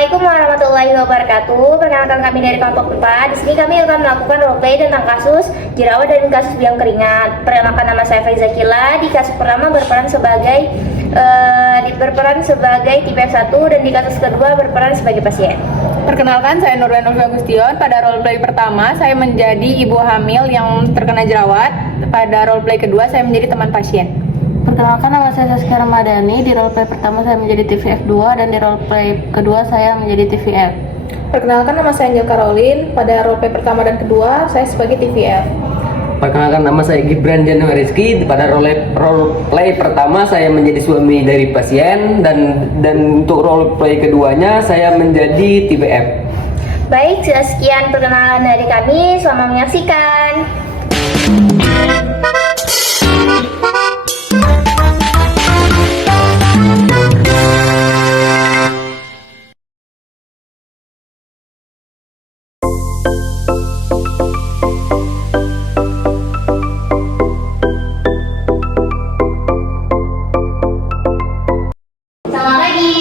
Assalamualaikum warahmatullahi wabarakatuh. Perkenalkan kami dari kelompok 4. Di sini kami akan melakukan roleplay tentang kasus jerawat dan kasus biang keringat. Perkenalkan, nama saya Faiza Kila. Di kasus pertama berperan sebagai TPF 1 dan di kasus kedua berperan sebagai pasien. Perkenalkan, saya Nurwan Novi Agustion. Pada roleplay pertama, saya menjadi ibu hamil yang terkena jerawat. Pada roleplay kedua, saya menjadi teman pasien. Perkenalkan, nama saya Saskia Ramadhani. Di roleplay pertama saya menjadi TVF 2 dan di roleplay kedua saya menjadi TVF. Perkenalkan, nama saya Angel Caroline. Pada roleplay pertama dan kedua, saya sebagai TVF. Perkenalkan, nama saya Gibran Januari Rizky. Pada roleplay pertama saya menjadi suami dari pasien dan untuk roleplay keduanya saya menjadi TVF. Baik, sekian perkenalan dari kami. Selamat menyaksikan.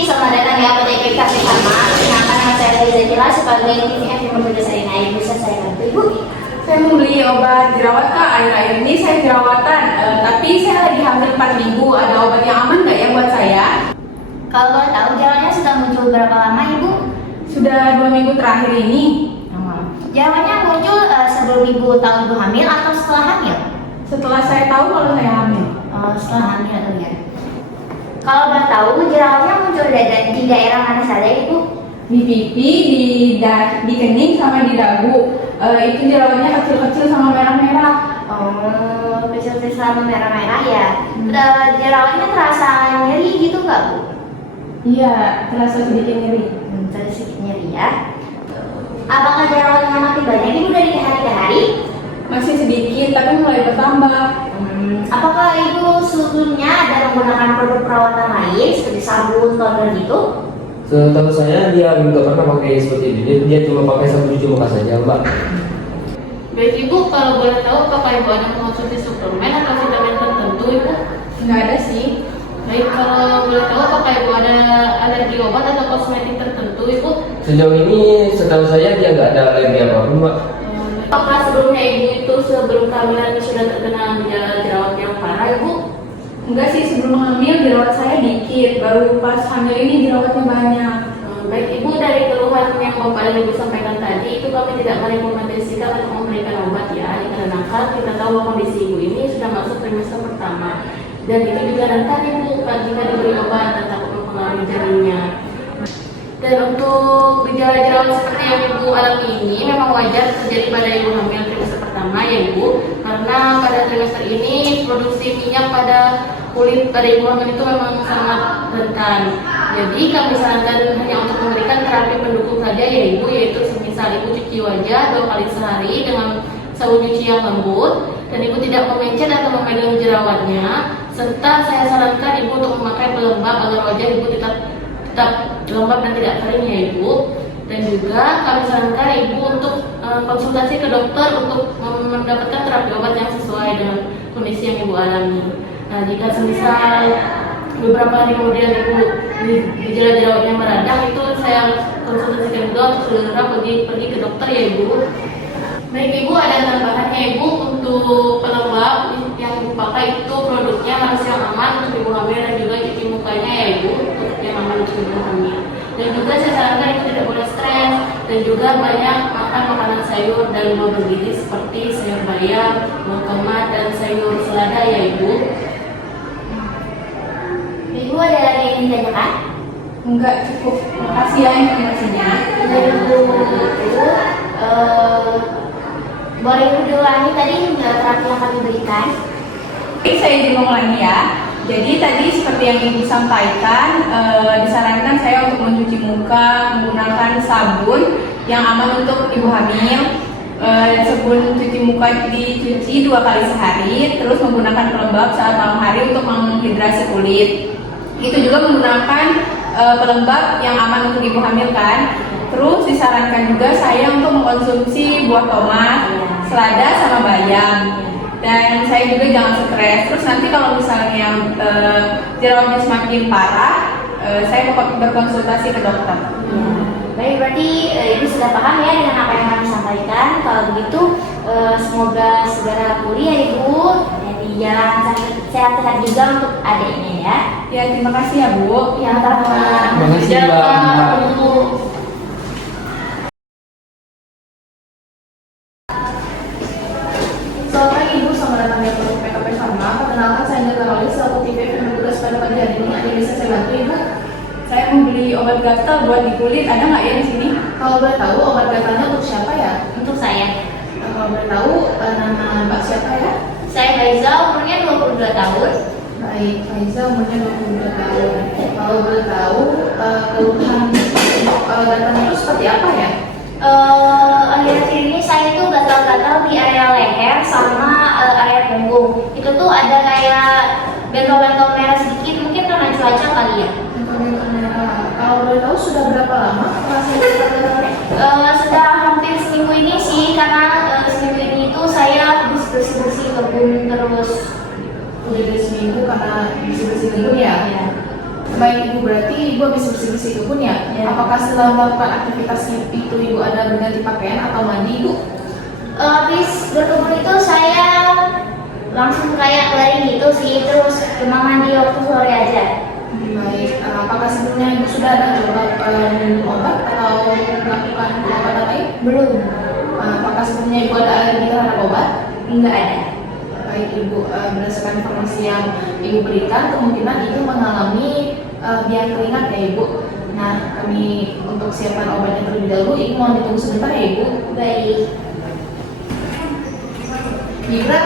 Selamat datang di Apotek PKP Pharma. Perkenalkan, nama saya Faiza Kila sebagai TVF yang berbeda saya naik. Bisa saya bantu Ibu? Saya mau beli obat jerawat, Kak. Akhir-akhir ini saya jerawatan, tapi saya lagi hamil 4 minggu. Ada obat yang aman nggak ya buat saya? Kalau boleh tahu, jerawatnya sudah muncul berapa lama Ibu? Sudah 2 minggu terakhir ini. Jerawatnya muncul sebelum Ibu tahu Ibu hamil atau setelah hamil? Setelah saya tahu kalau saya hamil. Setelah hamil atau ya? Kalau boleh tahu, jerawatnya muncul di daerah mana saja Ibu? Di pipi, di kening, sama di dagu. Itu jerawatnya kecil-kecil sama merah-merah. Kecil-kecil sama merah-merah ya. Jerawatnya terasa nyeri gitu nggak Bu? Iya, terasa sedikit nyeri. Terasa sedikit nyeri ya. Apakah jerawatnya makin banyak Ibu dari hari ke hari? Masih sedikit, tapi mulai bertambah. Apakah Ibu sebelumnya ada menggunakan produk perawatan lain seperti sabun, toner gitu? Setahu saya dia nggak pernah pakai seperti ini. Dia cuma pakai sabun cuci muka saja, Mbak. Baik Ibu, kalau boleh tahu apakah Ibu ada mengkonsumsi suplemen atau vitamin tertentu Ibu? Nggak ada sih. Baik, kalau boleh tahu apakah Ibu ada alergi obat atau kosmetik tertentu Ibu? Sejauh ini setahu saya dia nggak ada alergi apapun, Mbak. Apakah sebelumnya Ibu itu sebelum kehamilan sudah terkena gejala jerawat yang parah Ibu? Enggak sih, sebelum hamil jerawat saya dikit. Baru pas hamil ini jerawatnya banyak. Baik Ibu, dari keluhan yang Bapak dan Ibu sampaikan tadi, itu kami tidak merekomendasikan untuk memberikan obat ya, dikarenakan kita tahu bahwa kondisi Ibu ini sudah masuk trimester pertama. Dan itu juga rentan Ibu jika diberi obat dan takut mempengaruhi janinnya. Dan untuk gejala jerawat seperti yang Ibu alami ini memang wajar terjadi pada Ibu hamil trimester pertama ya Ibu, karena pada trimester ini produksi minyak pada kulit pada Ibu hamil itu memang sangat rentan. Jadi kami sarankan hanya untuk memberikan terapi pendukung saja ya Ibu, yaitu semisal Ibu cuci wajah 2 kali sehari dengan sabun cuci yang lembut, dan Ibu tidak memencet atau memegang jerawatnya, serta saya sarankan Ibu untuk memakai pelembab agar wajah Ibu tetap lembab dan tidak kering ya Ibu. Dan juga kami sarankan Ibu untuk konsultasi ke dokter untuk mendapatkan terapi obat yang sesuai dengan kondisi yang Ibu alami. Nah, jika semisal beberapa hari kemudian Ibu gejala jerawatnya meradang, itu saya konsultasikan juga untuk segera pergi ke dokter ya Ibu. Baik Ibu, ada tambahannya Ibu, untuk pelembab yang Ibu pakai itu produknya harus yang aman untuk Ibu hamil dan juga cuci mukanya ya Ibu, untuk yang aman untuk Ibu hamil. Dan juga saya sarankan Ibu tidak boleh stres dan juga banyak makan makanan sayur dan buah bergizi seperti sayur bayam, buah tomat dan sayur selada ya Ibu. Ibu ada lagi yang ditanyakan? Enggak, cukup. Makasih ya informasinya. Dari Ibu boleh Ibu diulangi tadi terapi yang kami berikan? Oke, saya izin mengulangi ya. Jadi tadi seperti yang Ibu sampaikan, disarankan saya untuk mencuci muka menggunakan sabun yang aman untuk Ibu hamil. Sabun cuci muka dicuci 2 kali sehari, terus menggunakan pelembab saat malam hari untuk menghidrasi kulit. Itu juga menggunakan pelembab yang aman untuk Ibu hamil kan. Terus disarankan juga saya untuk mengkonsumsi buah tomat, selada sama bayam. Dan saya juga jangan stres. Terus nanti kalau misalnya jerawatnya semakin parah, saya berkonsultasi ke dokter. Baik, berarti Ibu sudah paham ya dengan apa yang kami sampaikan. Kalau begitu, semoga segera pulih ya Ibu. Jadi jangan sehat-sehat juga untuk adiknya ya. Ya, terima kasih ya Bu. Yang terhormat. Terima kasih, Mbak. Ibu. Selamat pagi Ibu, selamat datang di Pondok PKP Farma. Perkenalkan saya Indra Karolis, selaku TV yang bertugas pada pagi hari ini. Ada yang bisa saya bantu Ibu? Saya mau beli obat gatal buat di kulit, ada nggak ya di sini? Kalau boleh tahu obat gatalnya untuk siapa ya? Untuk saya. Kalau boleh tahu nama Mbak siapa ya? Saya Faiza, umurnya 22 tahun. Baik, Faiza umurnya 22 tahun. Kalau boleh tahu keluhan untuk gatalnya itu seperti apa ya? Akhir-akhir ini saya itu gatal-gatal di area leher sama area punggung. Itu tuh ada kayak bentol-bentol merah sedikit, mungkin karena cuaca kali ya. Kalau boleh tahu sudah berapa lama rasanya gatalnya? Sudah hampir seminggu ini sih, karena seminggu ini itu saya bersih-bersih kebun terus. Udah dari seminggu karena bersih-bersih kebun ya? Ya. Baik Ibu, berarti Ibu habis bersih-bersih kebun ya? Ya. Apakah setelah melakukan aktivitas itu Ibu ada berganti pakaian atau mandi Ibu? Habis berkebun itu saya langsung kayak lari gitu sih, terus cuma mandi waktu sore aja. Baik, apakah sebelumnya Ibu sudah ada coba minum obat atau melakukan pengobatan lain? Belum, Apakah sebelumnya Ibu ada alergi terhadap obat? nggak ada. Baik Ibu, berdasarkan informasi yang Ibu berikan, kemungkinan Ibu mengalami biang keringat ya Ibu. Nah, kami untuk siapkan obatnya terlebih dahulu, Ibu mohon ditunggu sebentar ya Ibu. Baik. Gibran,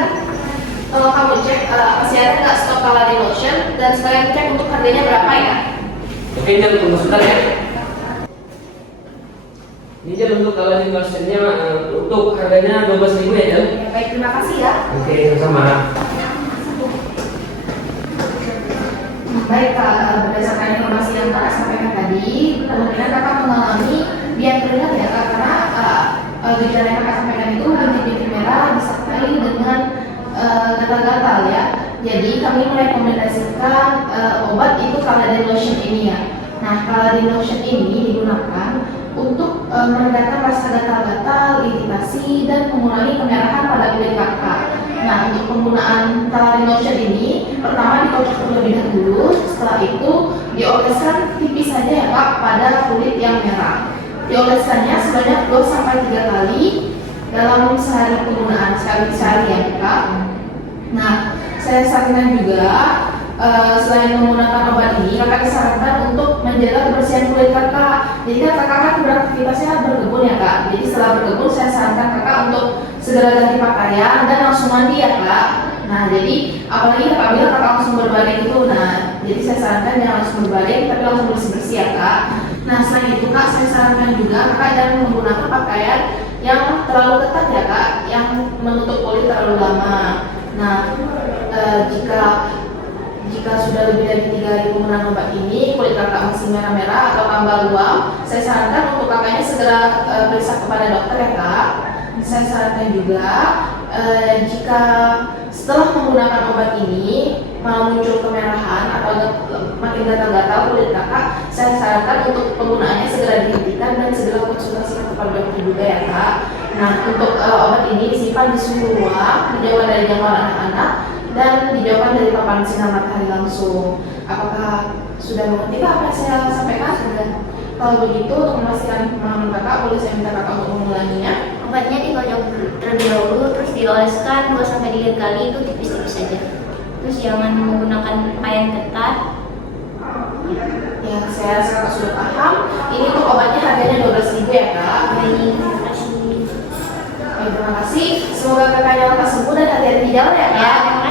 kalau kamu cek masih ada nggak stok Paladin Lotion dan sekalian cek untuk harganya berapa ya? Oke, jangan tunggu sebentar ya. Ini Jal untuk kalau lotionnya untuk harganya 12.000 ya Jal. Ya, baik, terima kasih ya. Oke, sama-sama. Baik Kak, berdasarkan informasi yang Kakak sampaikan tadi, kemungkinan Kakak mengalami biang keringat ya Kak, karena gejala yang Kakak sampaikan itu bintik-bintik merah disertai dengan gatal-gatal ya. Jadi kami merekomendasikan obat itu Paladin Lotion ini ya. Nah, Paladin Lotion ini digunakan untuk meredakan rasa gatal-gatal, iritasi, dan mengurangi kemerahan pada kulit Kakak. Nah, untuk penggunaan Paladin Lotion ini, pertama dikocok terlebih dahulu, setelah itu dioleskan tipis saja ya Kak pada kulit yang merah. Dioleskannya sebanyak 2-3 kali dalam sehari penggunaan, sekali sehari ya Kak. Nah, saya sarankan juga selain menggunakan obat ini, Kakak disarankan untuk menjaga kebersihan kulit Kakak. Jadi kan Kakak kan beraktivitasnya berkebun ya Kak. Jadi setelah berkebun saya sarankan Kakak untuk segera ganti pakaian dan langsung mandi ya Kak. Nah, jadi apalagi apabila Kakak langsung berbaring itu, nah jadi saya sarankan jangan langsung berbaring tapi langsung bersih-bersih ya Kak. Nah, selain itu Kak, saya sarankan juga Kakak jangan menggunakan pakaian yang terlalu ketat ya Kak, yang menutup kulit terlalu lama. Nah, jika sudah lebih dari 3 hari penggunaan obat ini, kulit Kakak masih merah-merah atau tambah luam, saya sarankan untuk Kakaknya segera periksa kepada dokter ya Kak. Saya sarankan juga jika setelah menggunakan obat ini malah muncul kemerahan atau makin gatal-gatal kulit Kakak, saya sarankan untuk penggunaannya segera dihentikan dan segera konsultasi kepada dokter juga ya Kak. Nah, untuk obat ini disimpan di suhu ruang, dijauhkan dari jangkauan anak-anak, dan dijauhkan dari paparan sinar matahari langsung. Apakah sudah mengerti Kak apa yang saya sampaikan? Sudah. Kalau begitu, untuk memastikan pemahaman Kakak, boleh saya minta Kakak untuk mengulanginya? Obatnya dikocok terlebih dahulu, terus dioleskan 2-3 kali, itu tipis-tipis saja. Terus jangan menggunakan pakaian ketat. Ya, saya rasa Kakak sudah paham. Ini untuk obatnya harganya 12.000 ya Kak. Baik, terima kasih. Terima kasih. Semoga Kakaknya lekas sembuh dan hati-hati di jalan ya Kak. Ya, terima